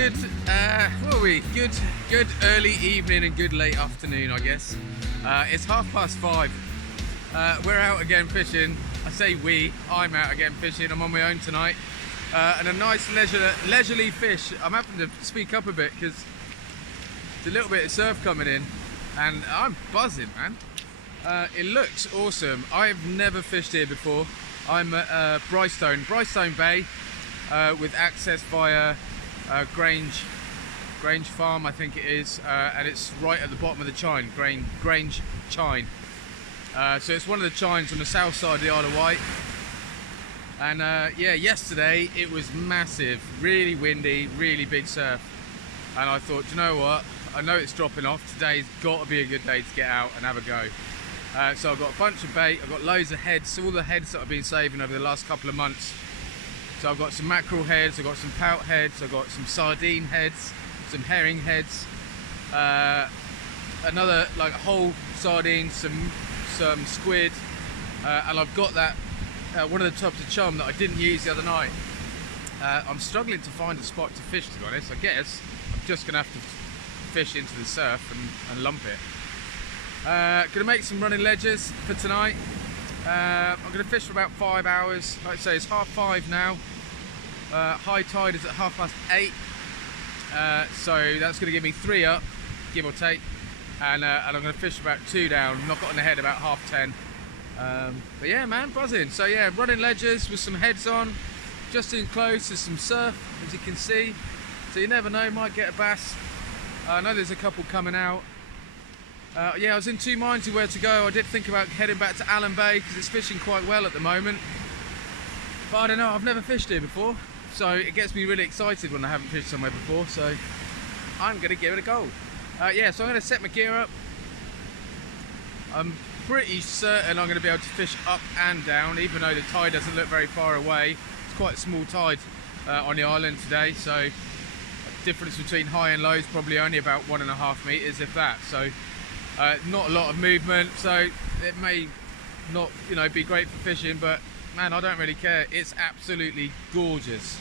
Good, what are we? Good early evening and good late afternoon, I guess. It's 5:30. We're out again fishing. I say we, I'm out again fishing. I'm on my own tonight. And a nice leisurely fish. I'm having to speak up a bit because there's a little bit of surf coming in and I'm buzzing, man. It looks awesome. I've never fished here before. I'm at Brighstone Bay with access via Grange Farm, I think it is, and it's right at the bottom of the Chine, Grange Chine. So it's one of the chines on the south side of the Isle of Wight. And yeah, yesterday it was massive, really windy, really big surf. And I thought, you know what? I know it's dropping off. Today's got to be a good day to get out and have a go. So I've got a bunch of bait. I've got loads of heads, all the heads that I've been saving over the last couple of months. So I've got some mackerel heads, I've got some pout heads, I've got some sardine heads, some herring heads, another like whole sardine, some squid, and I've got that one of the types of chum that I didn't use the other night. I'm struggling to find a spot to fish, to be honest. I guess I'm just gonna have to fish into the surf and lump it. Gonna make some running ledges for tonight. I'm gonna fish for about 5 hours. Like I say, it's 5:30 now. High tide is at 8:30. So that's gonna give me 3 up, give or take. And I'm gonna fish for about 2 down, knock it on the head about 10:30. But yeah, man, buzzing. So yeah, running ledges with some heads on, just in close. There's some surf, as you can see. So you never know, might get a bass. I know there's a couple coming out. Yeah, I was in 2 minds of where to go. I did think about heading back to Allen Bay because it's fishing quite well at the moment. But I don't know, I've never fished here before. So it gets me really excited when I haven't fished somewhere before. So I'm going to give it a go. Yeah, so I'm going to set my gear up. I'm pretty certain I'm going to be able to fish up and down, even though the tide doesn't look very far away. It's quite a small tide on the island today. So the difference between high and low is probably only about 1.5 meters, if that. So not a lot of movement, so it may not, you know, be great for fishing, but man, I don't really care. It's absolutely gorgeous.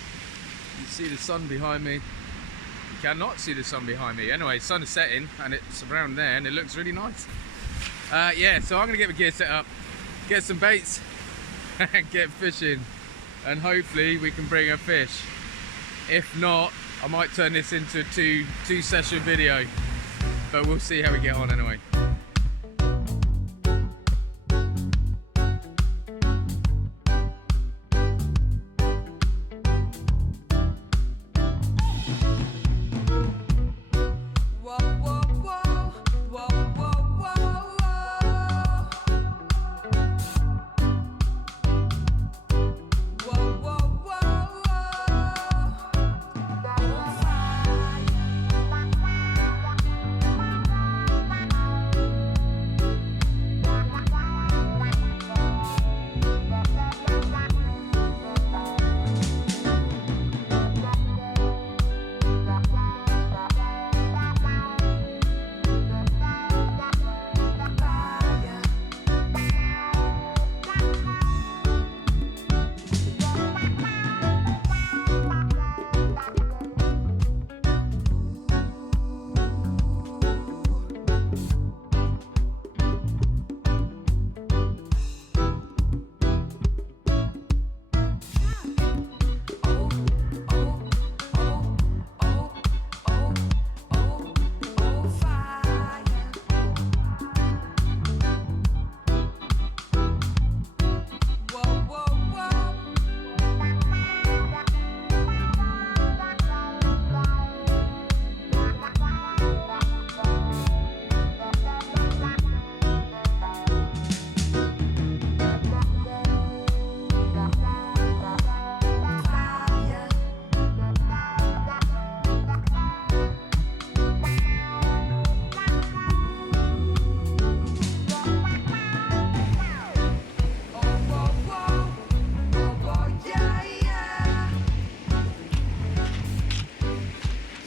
You see the sun behind me. You cannot see the sun behind me. Anyway, sun is setting and it's around there and it looks really nice. Yeah, so I'm gonna get my gear set up, get some baits and get fishing, and hopefully we can bring a fish. If not, I might turn this into a two session video. But we'll see how we get on anyway.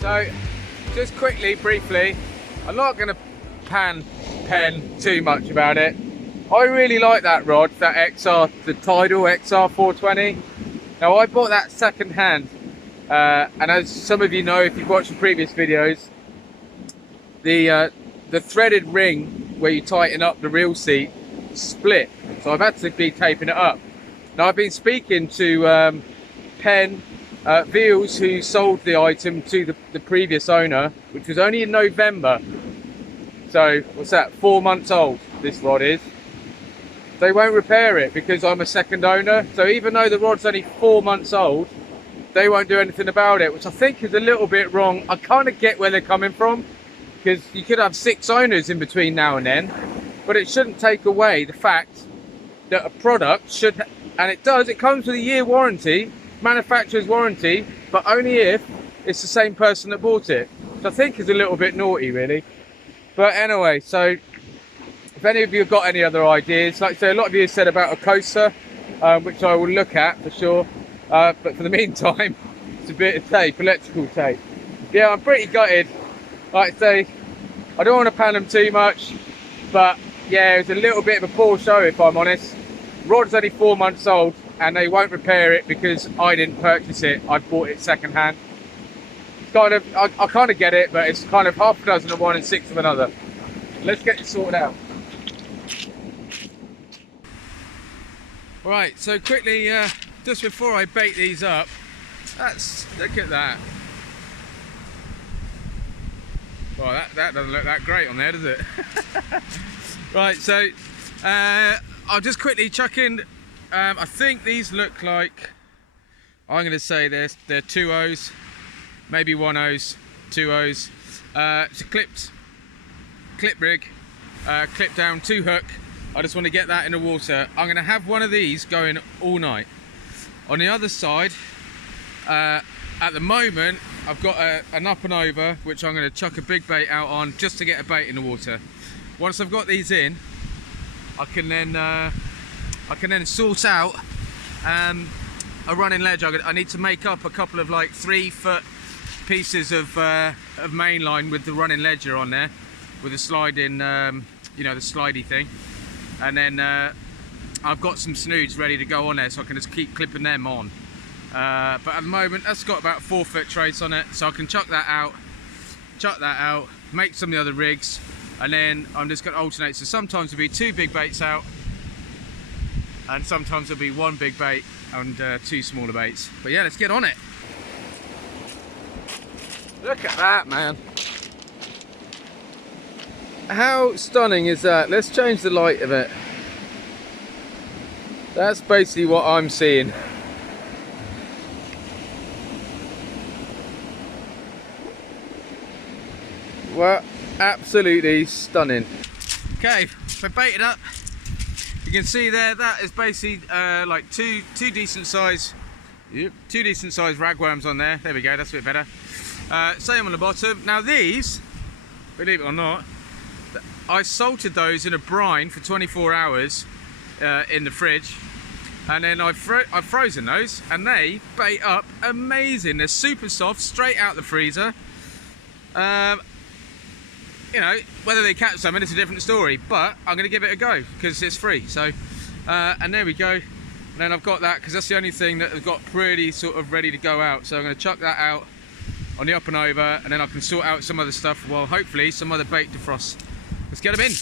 So, just quickly, briefly, I'm not going to pen too much about it. I really like that rod, that XR, the Tidal XR 420. Now I bought that second hand And as some of you know, if you've watched the previous videos, the threaded ring where you tighten up the reel seat split, so I've had to be taping it up. Now I've been speaking to Penn Veals, who sold the item to the previous owner, which was only in November. So what's that, 4 months old this rod is. They won't repair it because I'm a second owner, so even though the rod's only 4 months old, they won't do anything about it, which I think is a little bit wrong. I kind of get where they're coming from, because you could have 6 owners in between now and then, but it shouldn't take away the fact that a product should, and it does, it comes with a year warranty, manufacturer's warranty, but only if it's the same person that bought it, which I think is a little bit naughty really. But anyway, so if any of you have got any other ideas, like I say, a lot of you have said about a coaster, which I will look at for sure, but for the meantime, it's a bit of tape, electrical tape. Yeah, I'm pretty gutted. Like I say, I don't want to pan them too much, but yeah, it's a little bit of a poor show if I'm honest. Rod's only 4 months old and they won't repair it because I didn't purchase it, I bought it second hand. It's kind of, I kind of get it, but it's kind of half a dozen of one and 6 of another. Let's get it sorted out. Right, so quickly, just before I bait these up, look at that. Well, that doesn't look that great on there, does it? Right, so I'll just quickly chuck in. I think these look like, I'm going to say they're 2.0s, maybe 1.0s, 2.0s. It's a clip rig, clip down 2 hook. I just want to get that in the water. I'm going to have one of these going all night. On the other side, at the moment, I've got an up and over, which I'm going to chuck a big bait out on just to get a bait in the water. Once I've got these in, I can then sort out a running ledge. I need to make up a couple of like 3-foot pieces of main line with the running ledger on there, with a sliding, you know, the slidey thing. And then I've got some snoods ready to go on there, so I can just keep clipping them on. But at the moment, that's got about 4-foot trace on it, so I can chuck that out, make some of the other rigs, and then I'm just going to alternate. So sometimes there'll be 2 big baits out, and sometimes there'll be 1 big bait and 2 smaller baits. But yeah, let's get on it. Look at that, man. How stunning is that? Let's change the light of it. That's basically what I'm seeing. Well, absolutely stunning. Okay, so baited up. You can see there, that is basically like two decent size ragworms on there. There we go, that's a bit better. Same on the bottom. Now these, believe it or not, I salted those in a brine for 24 hours in the fridge, and then I've frozen those, and they bait up amazing. They're super soft, straight out the freezer. You know, whether they catch something, it's a different story, but I'm going to give it a go because it's free. So, and there we go. And then I've got that because that's the only thing that I've got pretty sort of ready to go out. So I'm going to chuck that out on the up and over, and then I can sort out some other stuff. Well, hopefully some other bait defrost. Let's get them in.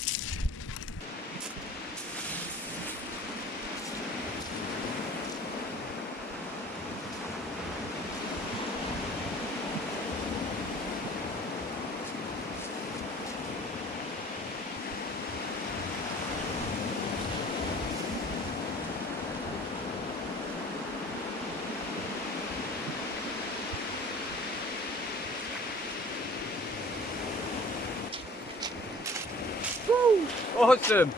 Awesome,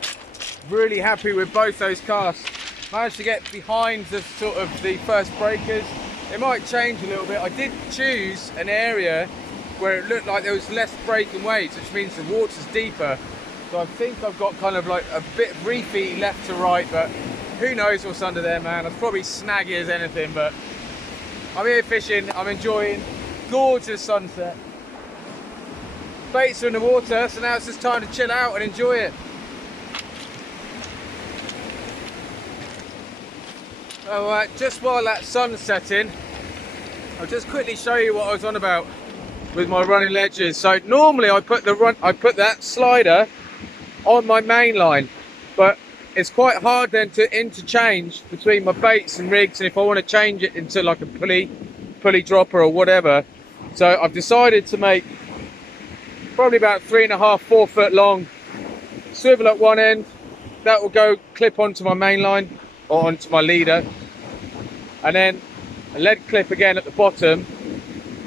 really happy with both those casts. Managed to get behind the sort of the first breakers. It might change a little bit. I did choose an area where it looked like there was less breaking waves, which means the water's deeper. So I think I've got kind of like a bit of reefy left to right, but who knows what's under there, man. It's probably snaggy as anything, but I'm here fishing, I'm enjoying. Gorgeous sunset. Baits are in the water, so now it's just time to chill out and enjoy it. So just while that sun's setting, I'll just quickly show you what I was on about with my running ledges. So normally I put that slider on my main line, but it's quite hard then to interchange between my baits and rigs, and if I want to change it into like a pulley dropper or whatever. So I've decided to make probably about 3.5, 4 foot long swivel at one end. That will go clip onto my main line or onto my leader, and then a lead clip again at the bottom,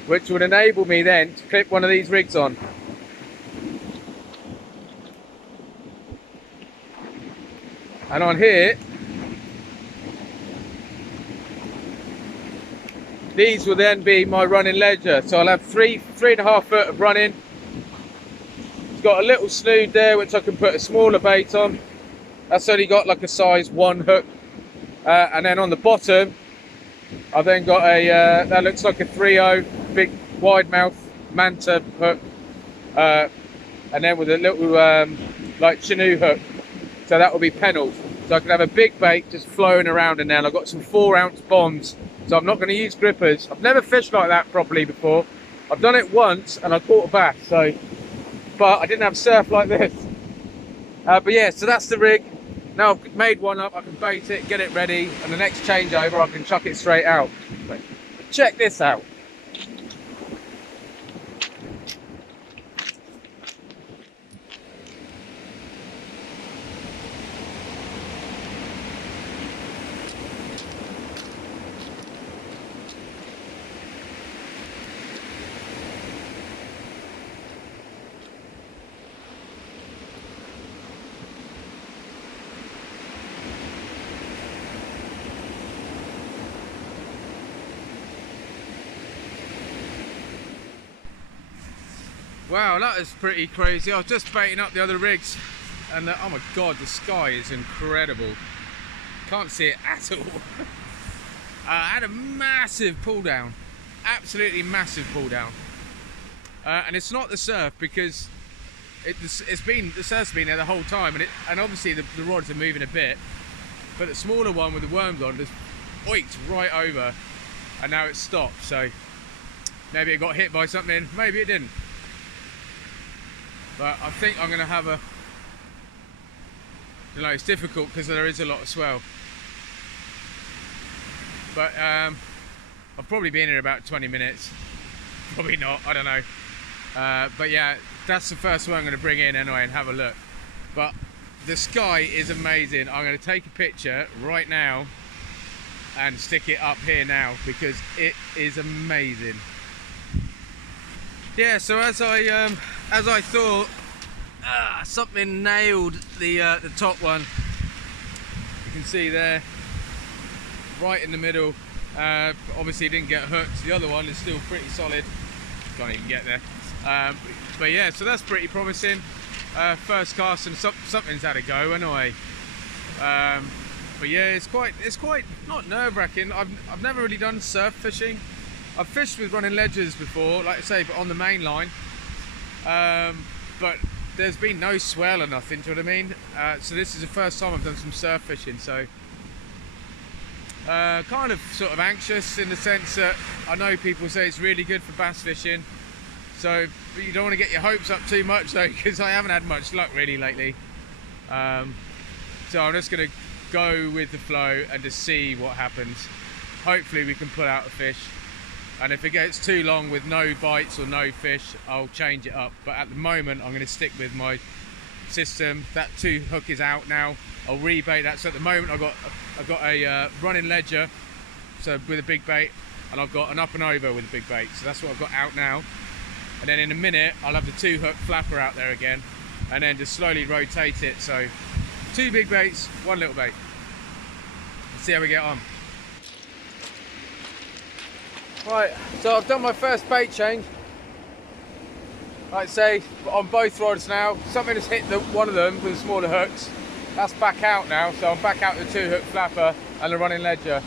which would enable me then to clip one of these rigs on. And on here, these will then be my running ledger. So I'll have 3.5 foot of running. It's got a little snood there which I can put a smaller bait on. That's only got like a size 1 hook. And then on the bottom, I've then got a, that looks like a 3.0 big wide mouth manta hook. And then with a little like Chinook hook. So that will be pennelled. So I can have a big bait just flowing around in there. And I've got some 4-ounce bombs. So I'm not going to use grippers. I've never fished like that properly before. I've done it once and I caught a bass. So, but I didn't have surf like this. But yeah, so that's the rig. Now I've made one up, I can bait it, get it ready, and the next changeover I can chuck it straight out. But check this out. Wow, that is pretty crazy. I was just baiting up the other rigs and oh my god, the sky is incredible. Can't see it at all. I had a massive pull down, absolutely massive pull down. And it's not the surf because the surf's been there the whole time, and obviously the rods are moving a bit, but the smaller one with the worms on just oiked right over and now it's stopped. So maybe it got hit by something, maybe it didn't. But I think I'm going to have a, you know, it's difficult because there is a lot of swell. But I've probably been here about 20 minutes. Probably not, I don't know. But yeah, that's the first one I'm going to bring in anyway and have a look. But the sky is amazing. I'm going to take a picture right now and stick it up here now because it is amazing. Yeah, so as I thought, something nailed the top one. You can see there, right in the middle. Obviously, it didn't get hooked. The other one is still pretty solid. Can't even get there. But yeah, so that's pretty promising. First cast, and something's had a go anyway. But yeah, it's quite not nerve-wracking. I've never really done surf fishing. I've fished with running ledges before, like I say, but on the main line. But there's been no swell or nothing, do you know what I mean? So this is the first time I've done some surf fishing, so kind of sort of anxious in the sense that I know people say it's really good for bass fishing. So, but you don't want to get your hopes up too much though, because I haven't had much luck really lately. So I'm just going to go with the flow and just see what happens. Hopefully we can pull out a fish. And if it gets too long with no bites or no fish, I'll change it up. But at the moment, I'm going to stick with my system. That 2 hook is out now. I'll rebait that. So at the moment, I've got a running ledger, so with a big bait, and I've got an up and over with a big bait. So that's what I've got out now. And then in a minute, I'll have the 2 hook flapper out there again, and then just slowly rotate it. So 2 big baits, 1 little bait. Let's see how we get on. Right, so I've done my first bait change. Like I say, on both rods now. Something has hit one of them with the smaller hooks. That's back out now, so I'm back out the 2 hook flapper and the running ledger.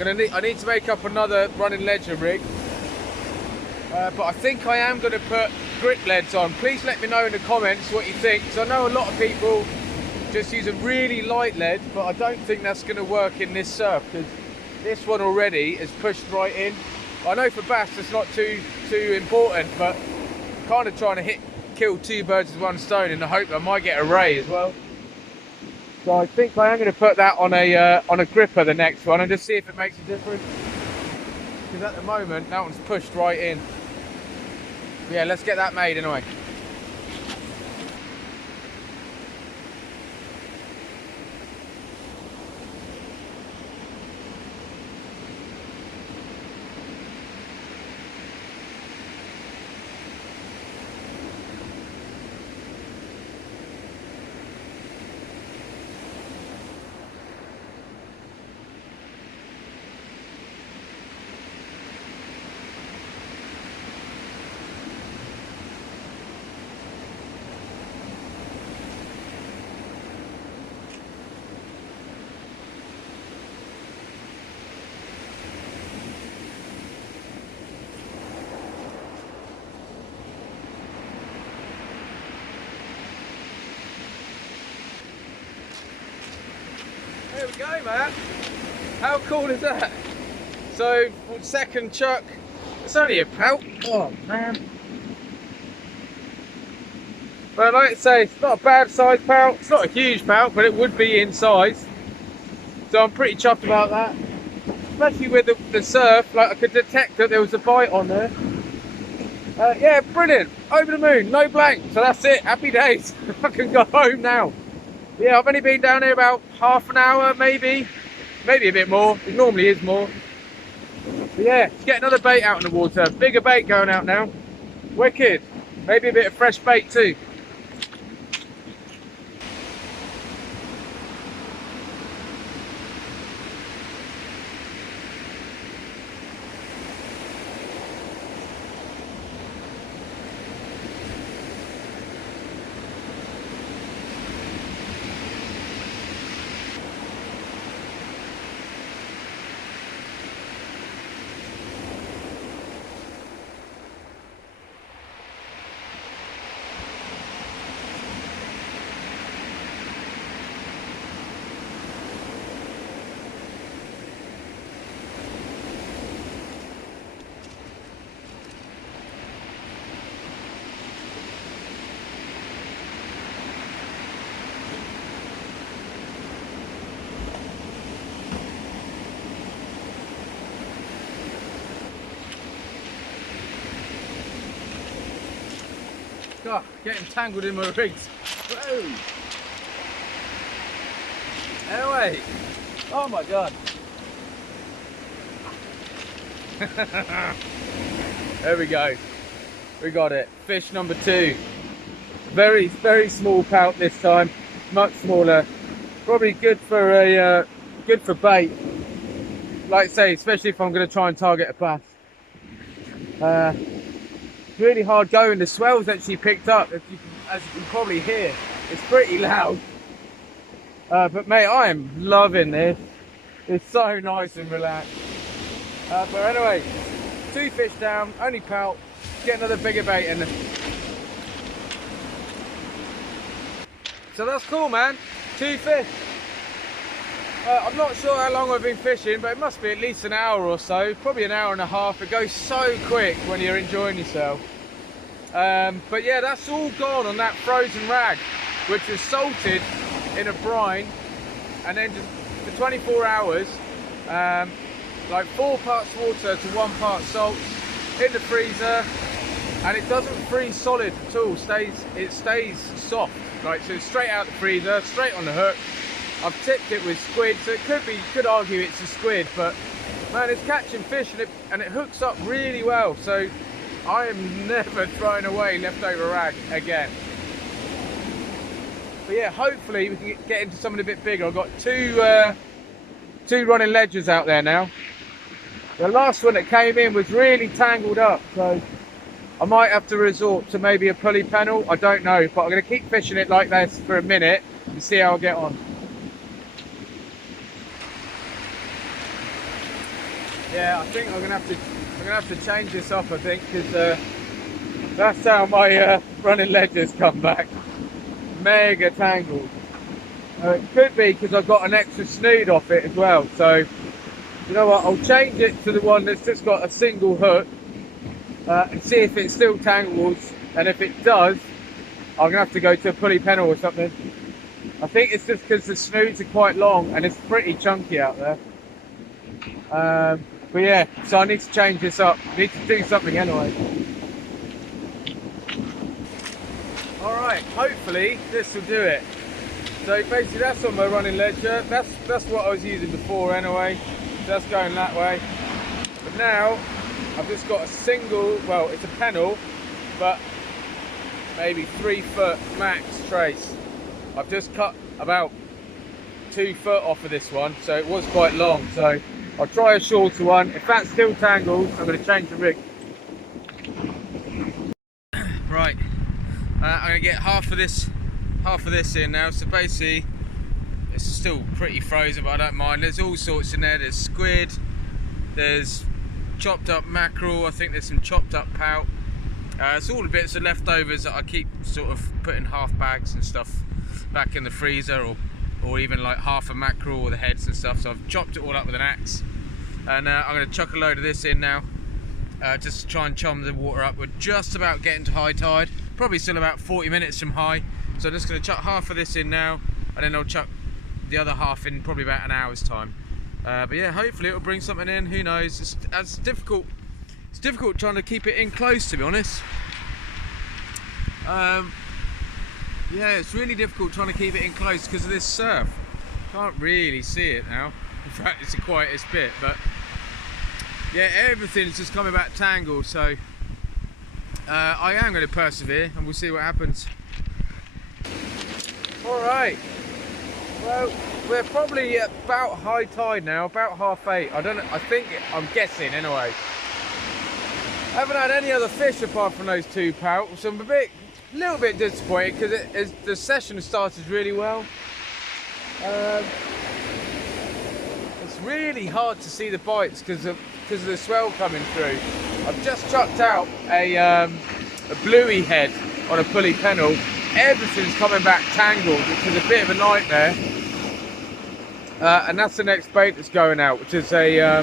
I need to make up another running ledger rig. But I think I am going to put grip leads on. Please let me know in the comments what you think, because I know a lot of people just use a really light lead, but I don't think that's going to work in this surf, because this one already is pushed right in. I know for bass it's not too important, but kind of trying to kill two birds with one stone in the hope that I might get a ray as well. So I think I am going to put that on a gripper, the next one, and just see if it makes a difference. Because at the moment that one's pushed right in. But yeah, let's get that made anyway. There we go, man. How cool is that? So, second chuck. It's only a pout. Oh, man. But like I say, it's not a bad size pout. It's not a huge pout, but it would be in size. So I'm pretty chuffed about that. Especially with the surf, like I could detect that there was a bite on there. Yeah, brilliant. Over the moon, no blank. So that's it. Happy days. I can go home now. Yeah, I've only been down here about half an hour, maybe a bit more. It normally is more. But yeah, let's get another bait out in the water. Bigger bait going out now. Wicked. Maybe a bit of fresh bait too. God, getting tangled in my rigs. Whoa! Anyway, oh my God. There we go. We got it. Fish number 2. Very, very small pout this time. Much smaller. Probably good for a good for bait. Like I say, especially if I'm going to try and target a bass. Really hard going. The swell's actually picked up, as you can probably hear. It's pretty loud. But mate, I am loving this. It's so nice and relaxed. But anyway, 2 fish down, only pout. Get another bigger bait in. So that's cool, man. 2 fish. I'm not sure how long I've been fishing, but it must be at least an hour or so, probably an hour and a half. It goes so quick when you're enjoying yourself. But yeah, that's all gone on that frozen rag, which was salted in a brine, and then just for 24 hours, like 4 parts water to 1 part salt in the freezer, and it doesn't freeze solid at all. It stays soft, like, so it's straight out the freezer, straight on the hook. I've tipped it with squid, so it could argue it's a squid, but man, it's catching fish and it hooks up really well. So I am never throwing away leftover rag again. But yeah, hopefully we can get into something a bit bigger. I've got two running ledgers out there now. The last one that came in was really tangled up, so I might have to resort to maybe a pulley pennel. I don't know, but I'm going to keep fishing it like this for a minute and see how I get on. Yeah, I think I'm gonna have to change this up. I think, because that's how my running ledgers come back, mega tangled. It could be because I've got an extra snood off it as well. So You know what, I'll change it to the one that's just got a single hook and see if it still tangles, and if it does, I'm going to have to go to a pulley pennel or something. I think it's just because the snoods are quite long and it's pretty chunky out there. But yeah, so I need to change this up. I need to do something anyway. Alright, hopefully this will do it. So basically that's on my running ledger. That's what I was using before anyway. That's going that way. But now I've just got a single, well, it's a pennel, but maybe 3 foot max trace. I've just cut about 2 foot off of this one, so it was quite long. So I'll try a shorter one. If that still tangles, I'm going to change the rig. Right, I'm going to get half of this in now. So basically, it's still pretty frozen, but I don't mind. There's all sorts in there. There's squid, there's chopped up mackerel. I think there's some chopped up pout. It's all the bits of leftovers that I keep sort of putting half bags and stuff back in the freezer, or even like half a mackerel or the heads and stuff. So I've chopped it all up with an axe, and I'm going to chuck a load of this in now, just to try and chum the water up. We're just about getting to high tide, probably still about 40 minutes from high. So I'm just going to chuck half of this in now, and then I'll chuck the other half in probably about an hour's time. But yeah, hopefully it'll bring something in. Who knows? It's difficult trying to keep it in close, to be honest. Yeah, it's really difficult trying to keep it in close because of this surf. Can't really see it now. In fact, it's the quietest bit, but yeah, everything's just coming back tangled. So I am going to persevere, and we'll see what happens. All right. Well, we're probably at about high tide now, about 8:30. I don't know. I'm guessing anyway. I haven't had any other fish apart from those 2 pout, so I'm a little bit disappointed because the session has started really well. It's really hard to see the bites because of the swell coming through. I've just chucked out a bluey head on a pulley pennel. Everything's coming back tangled, which is a bit of a nightmare. And that's the next bait that's going out, which is a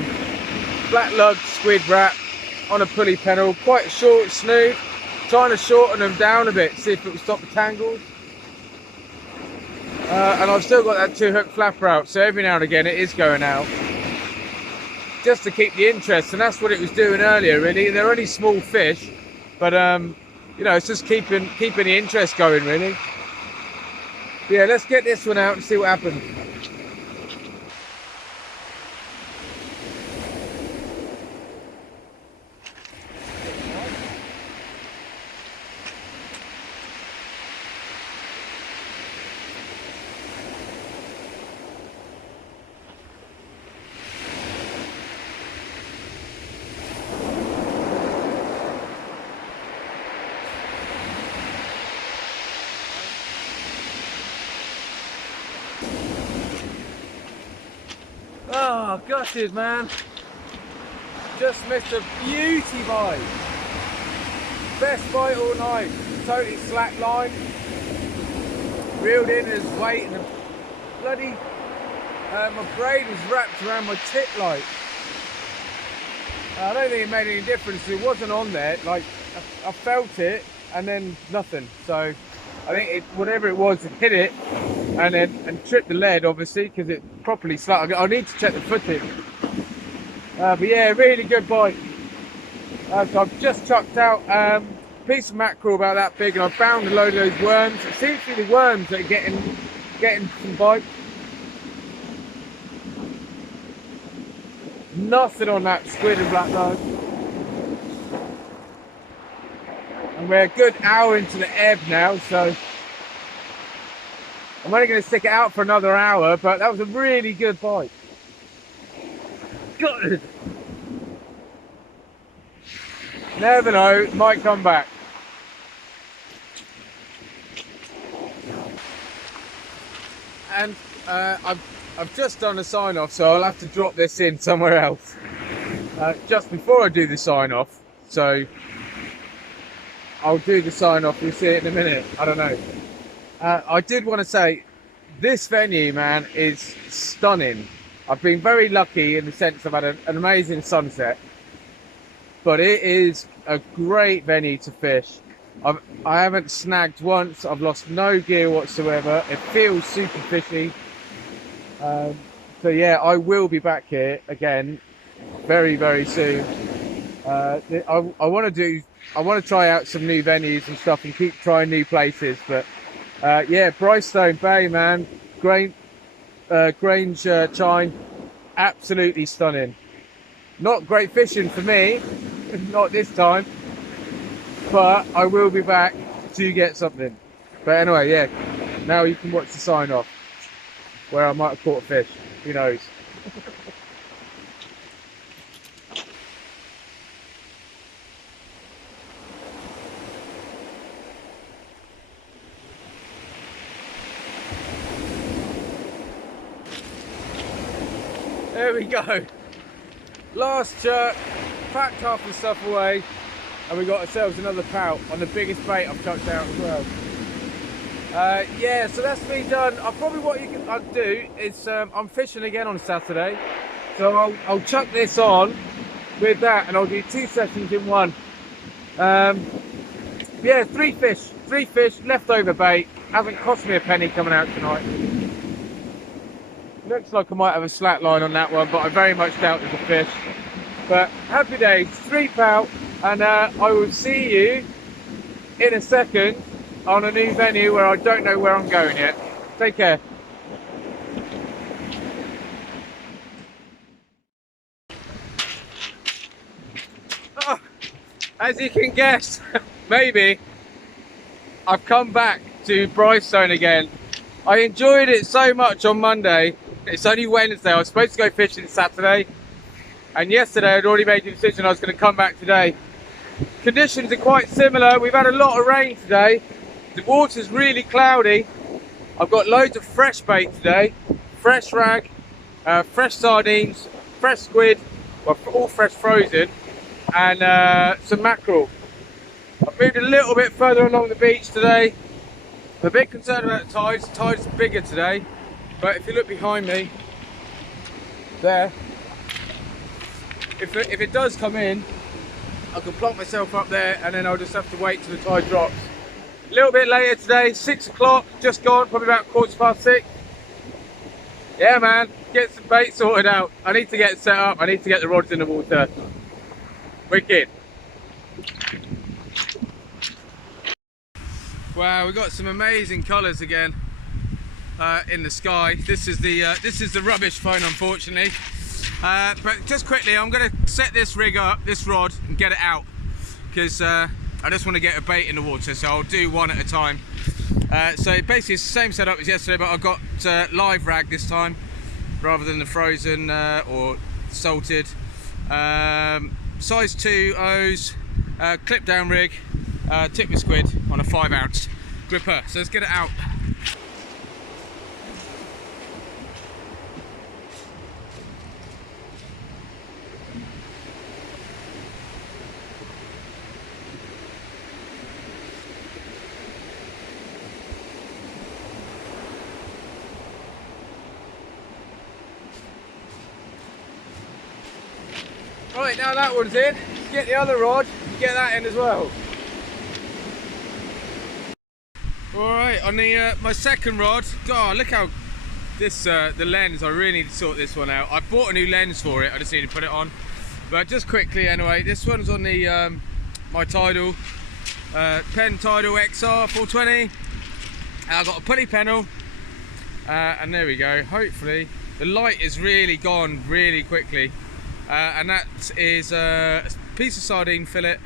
black lug squid wrap on a pulley pennel, quite a short snood. Trying to shorten them down a bit, see if it will stop the tangles. And I've still got that 2 hook flapper out, so every now and again it is going out, just to keep the interest. And that's what it was doing earlier, really. They're only small fish, but you know, it's just keeping the interest going, really. But yeah, let's get this one out and see what happens. Oh, gutted, man. Just missed a beauty bite. Best bite all night. Totally slack line. Reeled in as weight, and bloody my braid was wrapped around my tit light. I don't think it made any difference. It wasn't on there. Like I felt it, and then nothing. So I think whatever it was, it hit it, and tripped the lead, obviously, because it properly slack. I need to check the footage. But yeah, really good bite. So I've just chucked out a piece of mackerel about that big, and I've found a load of those worms. It seems to be the worms that are getting some bites. Nothing on that squid and black lug. And we're a good hour into the ebb now, so I'm only going to stick it out for another hour, but that was a really good bite. Good. Never know, it might come back. And I've just done a sign off, so I'll have to drop this in somewhere else just before I do the sign off. So I'll do the sign off, you'll see it in a minute. I don't know. I did want to say this venue, man, is stunning. I've been very lucky in the sense I've had an amazing sunset, but it is a great venue to fish. I haven't snagged once. I've lost no gear whatsoever. It feels super fishy. So yeah, I will be back here again very, very soon. I want to try out some new venues and stuff and keep trying new places. But yeah, Brighstone Bay, man, Grange Chine, absolutely stunning. Not great fishing for me, not this time, but I will be back to get something. But anyway, yeah, now you can watch the sign off where I might have caught a fish. Who knows? There we go. Last jerk, packed half the stuff away, and we got ourselves another pout on the biggest bait I've chucked out as well. Yeah, so that's me done. Probably what I'll do is I'm fishing again on Saturday, so I'll chuck this on with that, and I'll do 2 sessions in one. Yeah, three fish, leftover bait. Hasn't cost me a penny coming out tonight. Looks like I might have a slack line on that one, but I very much doubt there's a fish. But happy days, 3 pout, and I will see you in a second on a new venue where I don't know where I'm going yet. Take care. Oh, as you can guess, maybe, I've come back to Brighstone again. I enjoyed it so much on Monday. It's only Wednesday. I was supposed to go fishing Saturday, and yesterday I'd already made the decision I was going to come back today. Conditions are quite similar. We've had a lot of rain today. The water's really cloudy. I've got loads of fresh bait today. Fresh rag, fresh sardines, fresh squid, well, all fresh frozen, and some mackerel. I've moved a little bit further along the beach today. I'm a bit concerned about the tides. The tide's bigger today, but if you look behind me, there, if it does come in, I can plonk myself up there, and then I'll just have to wait till the tide drops. A little bit later today, 6 o'clock, just gone, probably about 6:15. Yeah, man, get some bait sorted out. I need to get set up. I need to get the rods in the water. Wicked. Wow, we've got some amazing colours again in the sky. This is the rubbish phone, unfortunately. But just quickly, I'm going to set this rig up, this rod, and get it out, because I just want to get a bait in the water, so I'll do one at a time. So basically it's the same setup as yesterday, but I've got live rag this time rather than the frozen or salted. Size 2 O's, clip down rig, tip with squid on a 5-ounce gripper. So let's get it out. Right, now that one's in, get the other rod, get that in as well. Alright, on the my second rod, God, look how this, the lens, I really need to sort this one out. I bought a new lens for it, I just need to put it on. But just quickly anyway, this one's on the my Tidal, Pen Tidal XR 420. I've got a pulley pennel, and there we go. Hopefully, the light is really gone really quickly. And that is a piece of sardine fillet.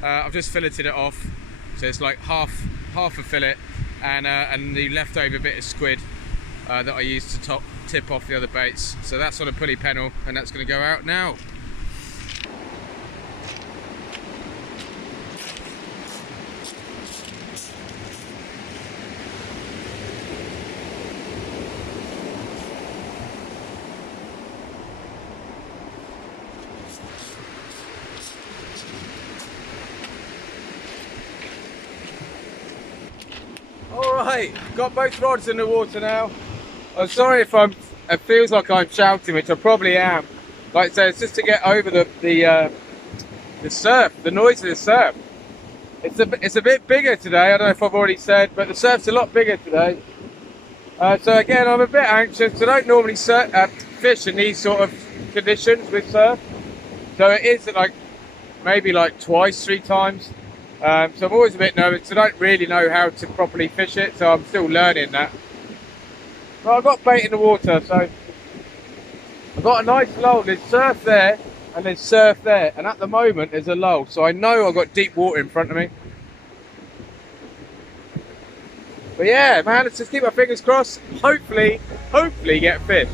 I've just filleted it off, so it's like half a fillet, and the leftover bit of squid that I used to tip off the other baits. So that's on a pulley pennel, and that's going to go out now. Alright, got both rods in the water now. I'm sorry if I'm it feels like I'm shouting, which I probably am. Like I say, it's just to get over the surf, the noise of the surf. It's a bit bigger today. I don't know if I've already said, but the surf's a lot bigger today. So again, I'm a bit anxious. I don't normally fish in these sort of conditions with surf. So it is like maybe like twice, 3 times. So I'm always a bit nervous. I don't really know how to properly fish it, so I'm still learning that. But I've got bait in the water, so I've got a nice lull. There's surf there and there's surf there, and at the moment there's a lull, so I know I've got deep water in front of me. But yeah, man, let's just keep our fingers crossed. Hopefully get fish.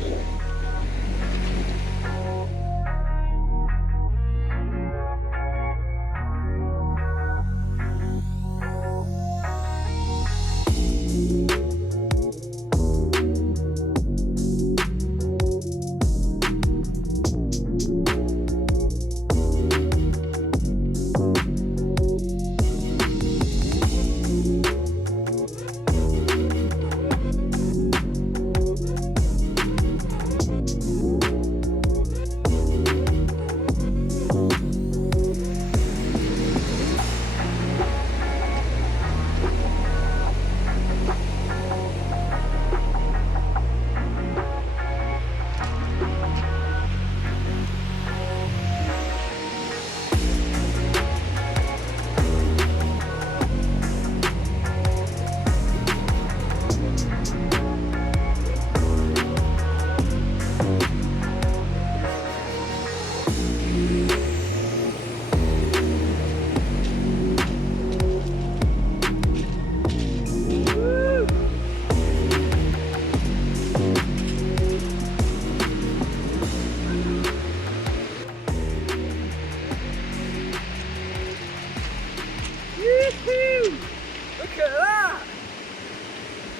Look at that!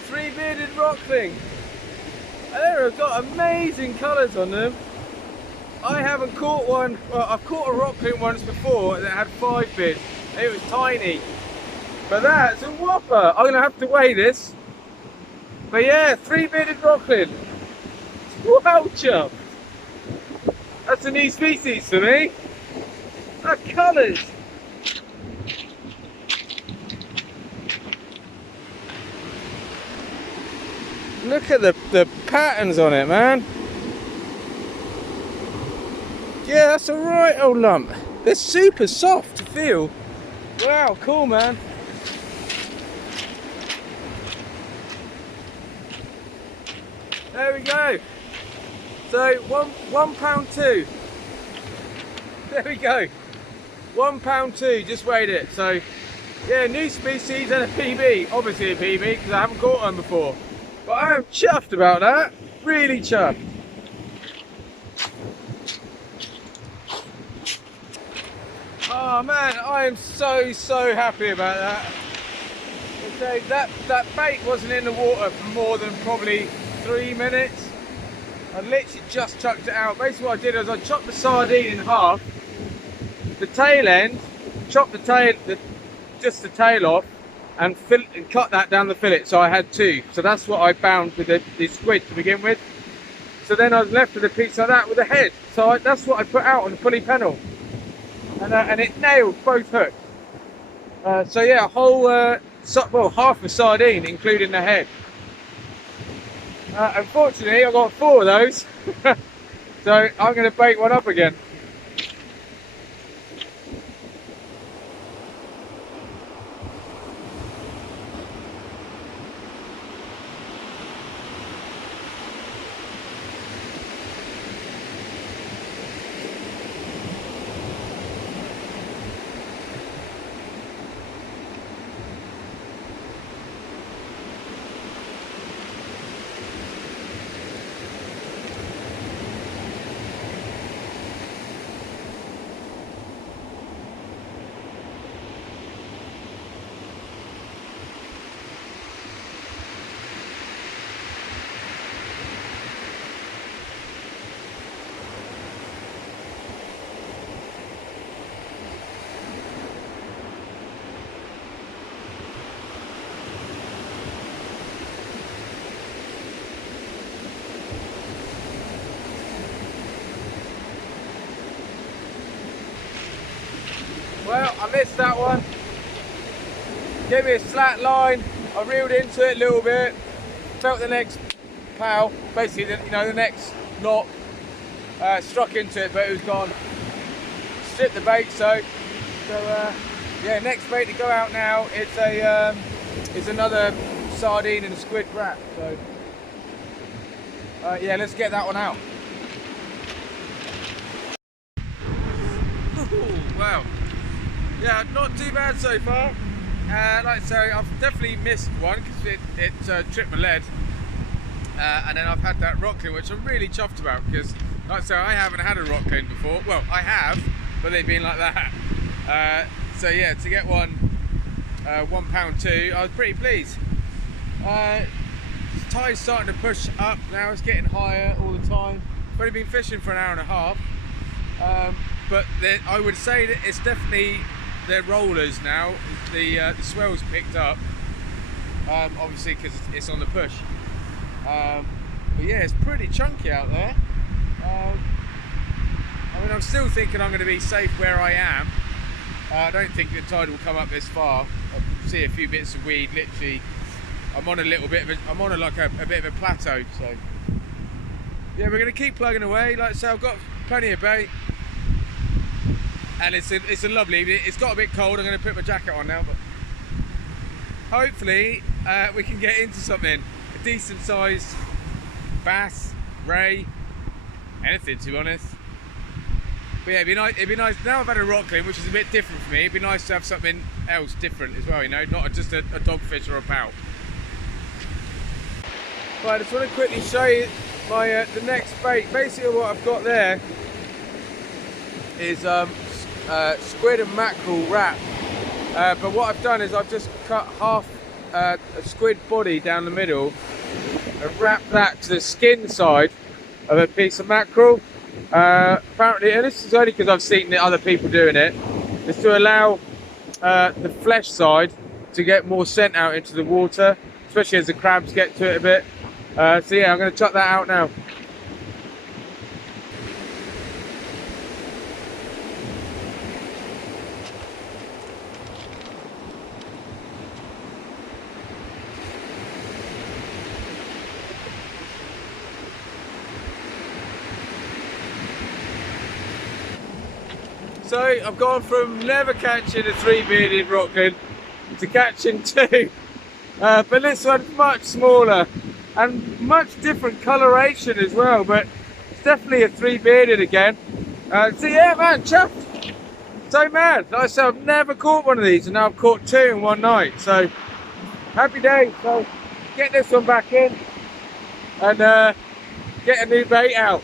3-bearded rockling. They've got amazing colours on them. I haven't caught one. Well, I've caught a rockling once before that had 5 beards. It was tiny. But that's a whopper. I'm going to have to weigh this. But yeah, 3-bearded rockling. Wow, chum. That's a new species for me. That colours. Look at the patterns on it, man. Yeah, that's a right old lump. They're super soft to feel. Wow, cool, man. There we go. So £1.2. There we go. £1.2. Just weighed it. So yeah, new species and a PB. Obviously a PB because I haven't caught one before. But I am chuffed about that. Really chuffed. Oh man, I am so happy about that. Okay, that bait wasn't in the water for more than probably 3 minutes. I literally just chucked it out. Basically what I did was I chopped the sardine in half, the tail end, chopped the tail, just the tail off, and cut that down the fillet, so I had 2. So that's what I bound with the squid to begin with. So then I was left with a piece like that with a head. So that's what I put out on the pulley panel. And it nailed both hooks. So yeah, a whole, well, half a sardine, including the head. Unfortunately, I got 4 of those. So I'm going to bait one up again. Well, I missed that one. Gave me a slack line. I reeled into it a little bit. Felt the next pow, basically, the next knock. Struck into it, but it was gone. Stripped the bait, so yeah. Next bait to go out now. It's another sardine and a squid wrap. So yeah, let's get that one out. Ooh, wow. Yeah, not too bad so far. Like I say, I've definitely missed one because it tripped my lead. And then I've had that rockling, which I'm really chuffed about because, like I say, I haven't had a rockling before. Well, I have, but they've been like that. So yeah, to get one, £1.2, I was pretty pleased. The tide's starting to push up now, it's getting higher all the time. I've only been fishing for an hour and a half. But I would say that it's definitely, they're rollers now. The swell's picked up, obviously because it's on the push. But yeah, it's pretty chunky out there. I mean, I'm still thinking I'm going to be safe where I am. I don't think the tide will come up this far. I can see a few bits of weed. Literally, I'm on a little bit of I'm on a bit of a plateau. So yeah, we're going to keep plugging away. Like I say, I've got plenty of bait, and it's a lovely. It's got a bit cold. I'm going to put my jacket on now, but hopefully we can get into something. A decent sized bass, ray, anything to be honest. But yeah, it'd be nice. Now I've had a rockling, which is a bit different for me. It'd be nice to have something else different as well, not just a dogfish or a pout. Right, I just want to quickly show you my the next bait. Basically what I've got there is squid and mackerel wrap. But what I've done is I've just cut half a squid body down the middle and wrap that to the skin side of a piece of mackerel. Apparently, and this is only because I've seen the other people doing it, is to allow the flesh side to get more scent out into the water, especially as the crabs get to it a bit. So yeah, I'm going to chuck that out now. So I've gone from never catching a three-bearded rockling to catching two, but this one's much smaller and much different coloration as well, but it's definitely a three-bearded again. So yeah, man, chuffed. So mad. Like I said, I've never caught one of these, and now I've caught two in one night. So happy days. So get this one back in and get a new bait out.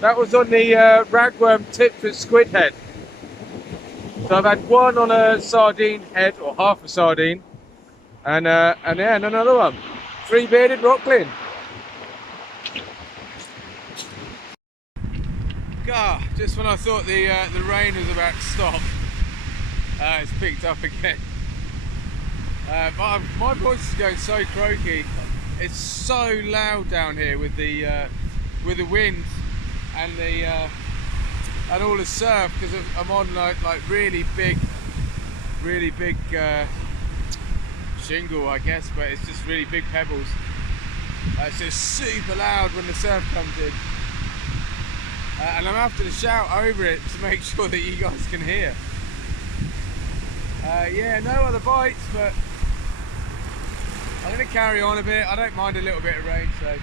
That was on the ragworm tipped with squid head. So I've had one on a sardine head, or half a sardine, and yeah, and another one. Three-bearded rockling. God, just when I thought the rain was about to stop, it's picked up again. My voice is going so croaky. It's so loud down here with the wind and all the surf, because I'm on like really big shingle, I guess, but it's just really big pebbles. It's just super loud when the surf comes in, and I'm having to shout over it to make sure that you guys can hear. Yeah, no other bites, but I'm going to carry on a bit. I don't mind a little bit of rain, so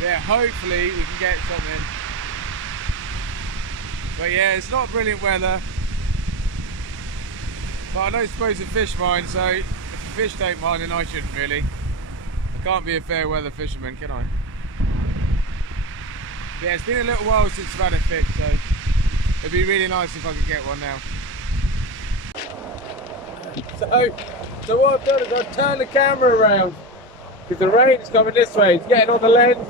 yeah, hopefully we can get something. But yeah, it's not brilliant weather, but I don't suppose the fish mind, so if the fish don't mind, then I shouldn't really. I can't be a fair weather fisherman, can I? Yeah, it's been a little while since I've had a fish, so it'd be really nice if I could get one now. So what I've done is I've turned the camera around because the rain's coming this way. It's getting on the lens.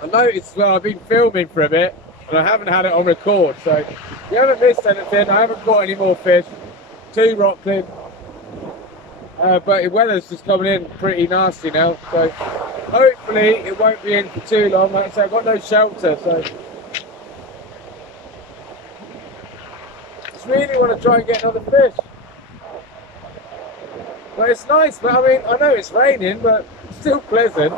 I noticed, well, I've been filming for a bit and I haven't had it on record, so you haven't missed anything. I haven't caught any more fish. Two rockling, but the weather's just coming in pretty nasty now, so hopefully it won't be in for too long. Like I say, I've got no shelter, so really want to try and get another fish. But it's nice, but I mean, I know it's raining, but it's still pleasant.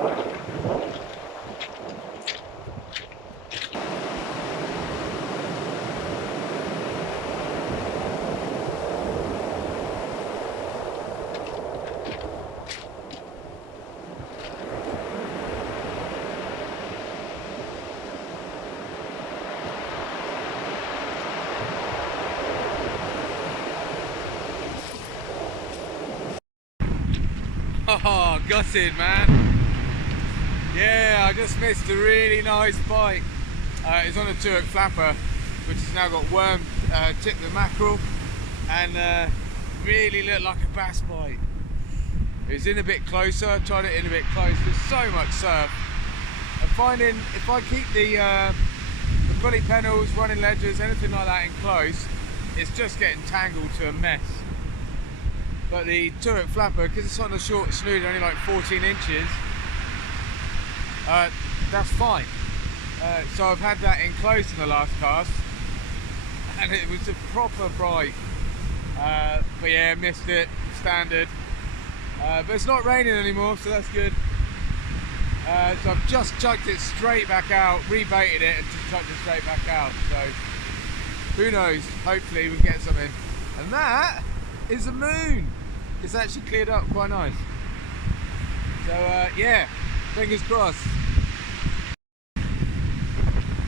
Oh, gutted, man. Yeah, I just missed a really nice bite. It's on a 2-hook flapper, which has now got worm tipped with mackerel, and really looked like a bass bite. It was in a bit closer, I tried it in a bit closer. There's so much surf. I'm finding if I keep the pulley panels, running ledgers, anything like that in close, it's just getting tangled to a mess. But the 2-hook flapper, because it's on a short snood, only like 14 inches, that's fine. So I've had that in close in the last cast, and it was a proper bite. But yeah, missed it, standard. But it's not raining anymore, so that's good. So I've just chucked it straight back out, rebaited it, and just chucked it straight back out. So who knows? Hopefully we get something. And that is the moon. It's actually cleared up quite nice. So yeah, fingers crossed.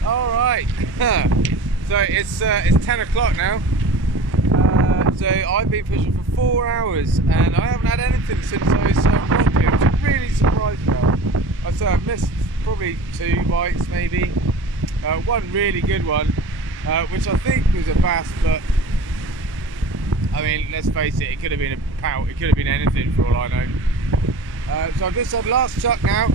All right. So it's 10 o'clock now. So I've been fishing for 4 hours and I haven't had anything since I was rockling, which I'm really surprised about. I've missed probably 2 bites maybe. One really good one, which I think was a bass, but I mean, let's face it, it could have been a pout, it could have been anything for all I know. So I've just had last chuck now.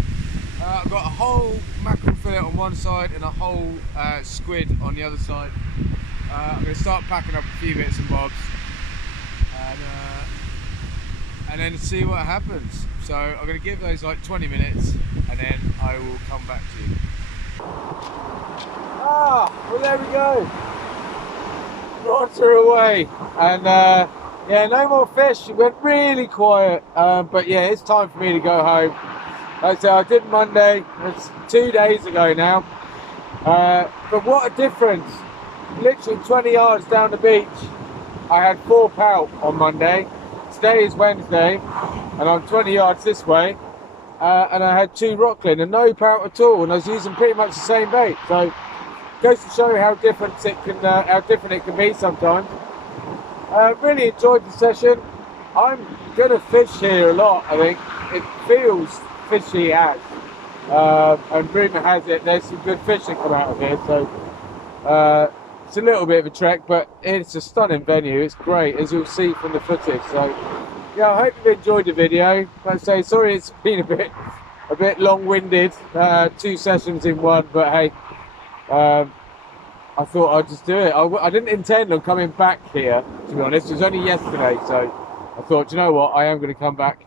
I've got a whole mackerel fillet on one side and a whole squid on the other side. I'm going to start packing up a few bits and bobs and then see what happens. So I'm going to give those like 20 minutes and then I will come back to you. Well there we go. Roger away, and yeah, no more fish. It went really quiet, but yeah, it's time for me to go home. Like I said, I did Monday. It's 2 days ago now, but what a difference. Literally 20 yards down the beach I had 4 pout on Monday. Today is Wednesday and I'm 20 yards this way, and I had 2 rockling and no pout at all, and I was using pretty much the same bait. So goes to show how different it can be sometimes. Really enjoyed the session. I'm gonna fish here a lot. I think it feels fishy as, and rumour has it there's some good fish that come out of here. So it's a little bit of a trek, but it's a stunning venue. It's great, as you'll see from the footage. So yeah, I hope you've enjoyed the video. Like I say, sorry it's been a bit long-winded, 2 sessions in one, but hey. I thought I'd just do it. I didn't intend on coming back here, to be honest. It was only yesterday, so I thought, you know what, I am going to come back.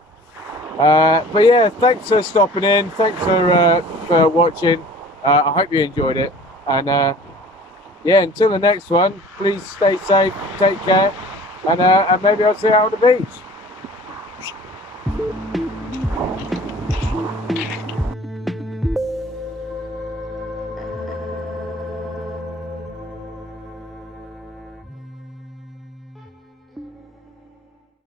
But yeah, thanks for stopping in. Thanks for watching. I hope you enjoyed it. And yeah, until the next one, please stay safe, take care, and maybe I'll see you out on the beach.